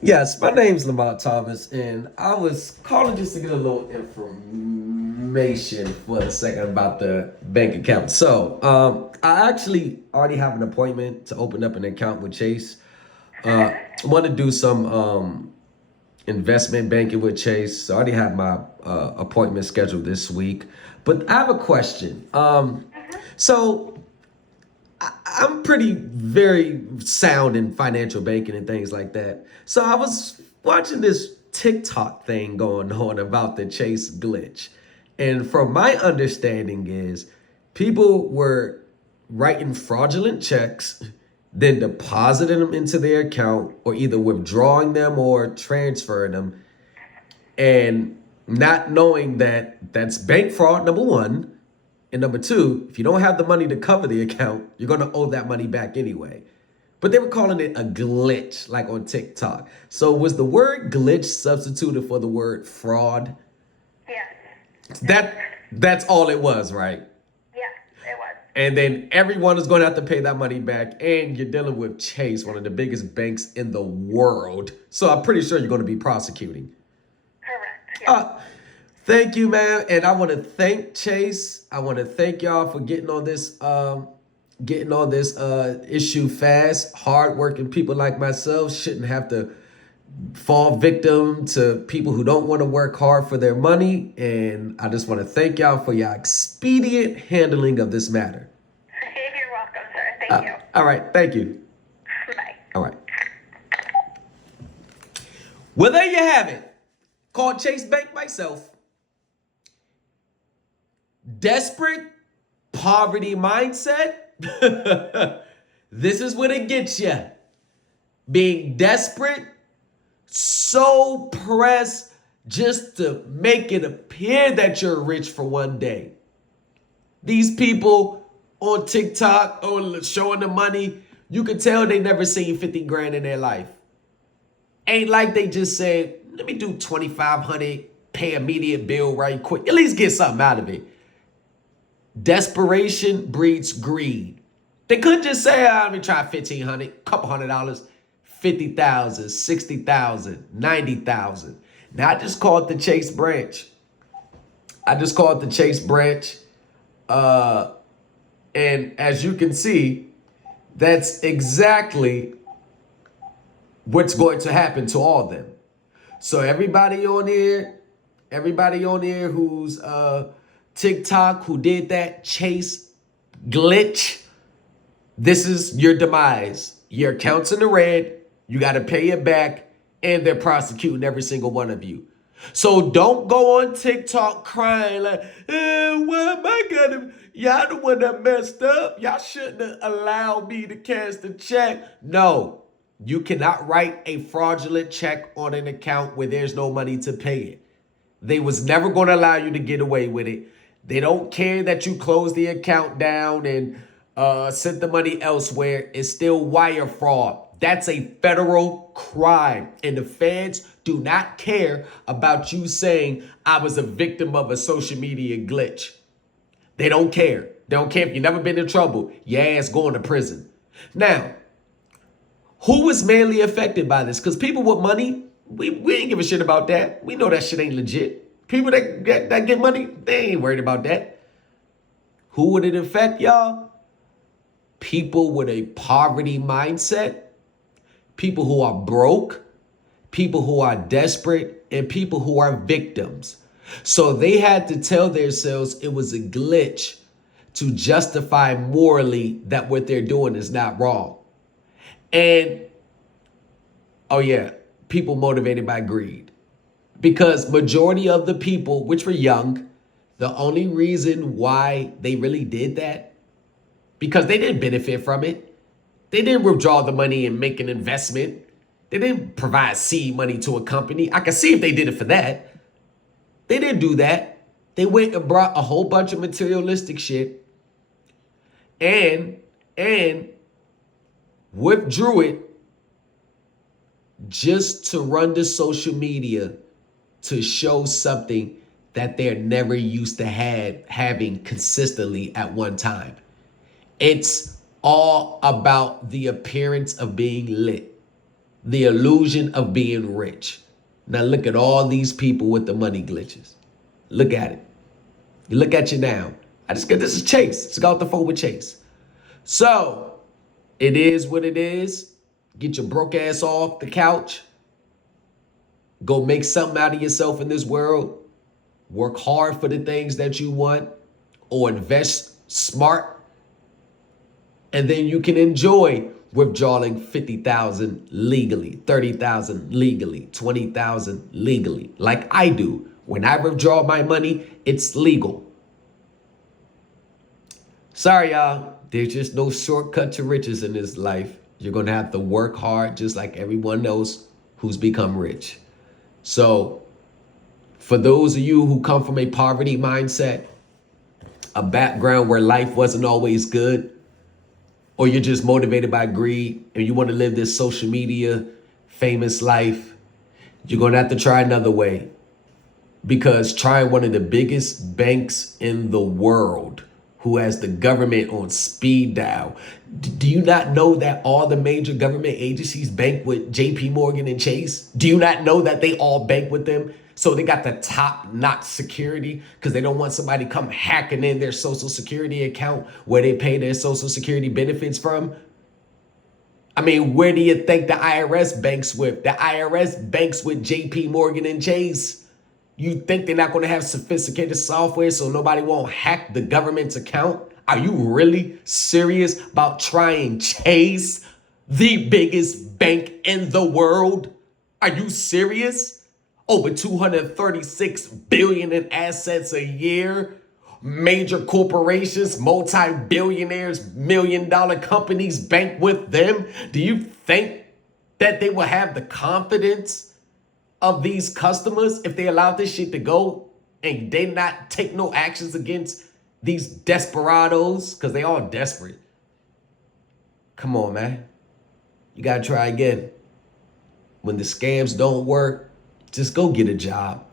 Yes, my name's Lamont Thomas, and I was calling just to get a little information for a second about the bank account. I actually already have an appointment to open up an account with Chase. I want to do some investment banking with Chase. So I already have my appointment scheduled this week. But I have a question. So I'm pretty very sound in financial banking and things like that. So I was watching this TikTok thing going on about the Chase glitch. And from my understanding is people were writing fraudulent checks, then depositing them into their account or either withdrawing them or transferring them and not knowing that that's bank fraud, number one. And number two, if you don't have the money to cover the account, you're going to owe that money back anyway. But they were calling it a glitch, like on TikTok. So was the word glitch substituted for the word fraud? Yes. That's all it was, right? Yes, it was. And then everyone is going to have to pay that money back. And you're dealing with Chase, one of the biggest banks in the world. So I'm pretty sure you're going to be prosecuting. Correct. Yes. Uh, Thank you, man. And I want to thank Chase. I want to thank y'all for getting on this issue fast. Hardworking people like myself shouldn't have to fall victim to people who don't want to work hard for their money. And I just want to thank y'all for your expedient handling of this matter. You're welcome, sir. Thank you. All right. Thank you. Bye. All right. Well, there you have it. Called Chase Bank myself. Desperate poverty mindset. This is what it gets you. Being desperate, so pressed just to make it appear that you're rich for one day. These people on TikTok showing the money, you can tell they never seen 50 grand in their life. Ain't like they just said, let me do 2,500, pay immediate bill right quick. At least get something out of it. Desperation breeds greed. They couldn't just say, let me try 1,500, couple $100, 50,000, 60,000, 90,000. Now I just called the Chase branch. And as you can see, that's exactly what's going to happen to all of them. So everybody on here who's TikTok, who did that Chase glitch, this is your demise. Your account's in the red. You got to pay it back, and they're prosecuting every single one of you. So don't go on TikTok crying like, what am I gonna? Y'all the one that messed up. Y'all shouldn't have allowed me to cash the check. No, you cannot write a fraudulent check on an account where there's no money to pay it. They was never going to allow you to get away with it. They don't care that you closed the account down and sent the money elsewhere. It's still wire fraud. That's a federal crime. And the feds do not care about you saying I was a victim of a social media glitch. They don't care. They don't care if you've never been in trouble. Your ass going to prison. Now, who was mainly affected by this? Because people with money, we ain't give a shit about that. We know that shit ain't legit. People that get money, they ain't worried about that. Who would it affect, y'all? People with a poverty mindset, people who are broke, people who are desperate, and people who are victims. So they had to tell themselves it was a glitch to justify morally that what they're doing is not wrong. And, oh yeah, people motivated by greed. Because majority of the people, which were young, the only reason why they really did that, because they didn't benefit from it. They didn't withdraw the money and make an investment. They didn't provide seed money to a company. I can see if they did it for that. They didn't do that. They went and brought a whole bunch of materialistic shit and withdrew it just to run the social media to show something that they're never used to having consistently at one time. It's all about the appearance of being lit. The illusion of being rich. Now look at all these people with the money glitches. Look at it. You look at you now. This is Chase. Just got off the phone with Chase. So it is what it is. Get your broke ass off the couch. Go make something out of yourself in this world. Work hard for the things that you want, or invest smart. And then you can enjoy withdrawing 50,000 legally, 30,000 legally, 20,000 legally, like I do. When I withdraw my money, it's legal. Sorry, y'all. There's just no shortcut to riches in this life. You're going to have to work hard just like everyone else who's become rich. So for those of you who come from a poverty mindset, a background where life wasn't always good, or you're just motivated by greed and you want to live this social media famous life, you're going to have to try another way. Because trying one of the biggest banks in the world, who has the government on speed dial. Do you not know that all the major government agencies bank with JP Morgan and Chase? Do you not know that they all bank with them? So they got the top-notch security because they don't want somebody come hacking in their social security account where they pay their social security benefits from. I mean, where do you think the IRS banks with? The IRS banks with JP Morgan and Chase. You think they're not going to have sophisticated software so nobody won't hack the government's account? Are you really serious about trying Chase, the biggest bank in the world? Are you serious? Over 236 billion in assets a year. Major corporations, multi-billionaires, million-dollar companies bank with them. Do you think that they will have the confidence of these customers if they allow this shit to go and they not take no actions against these desperados? Because they all desperate. Come on, man. You got to try again. When the scams don't work, just go get a job.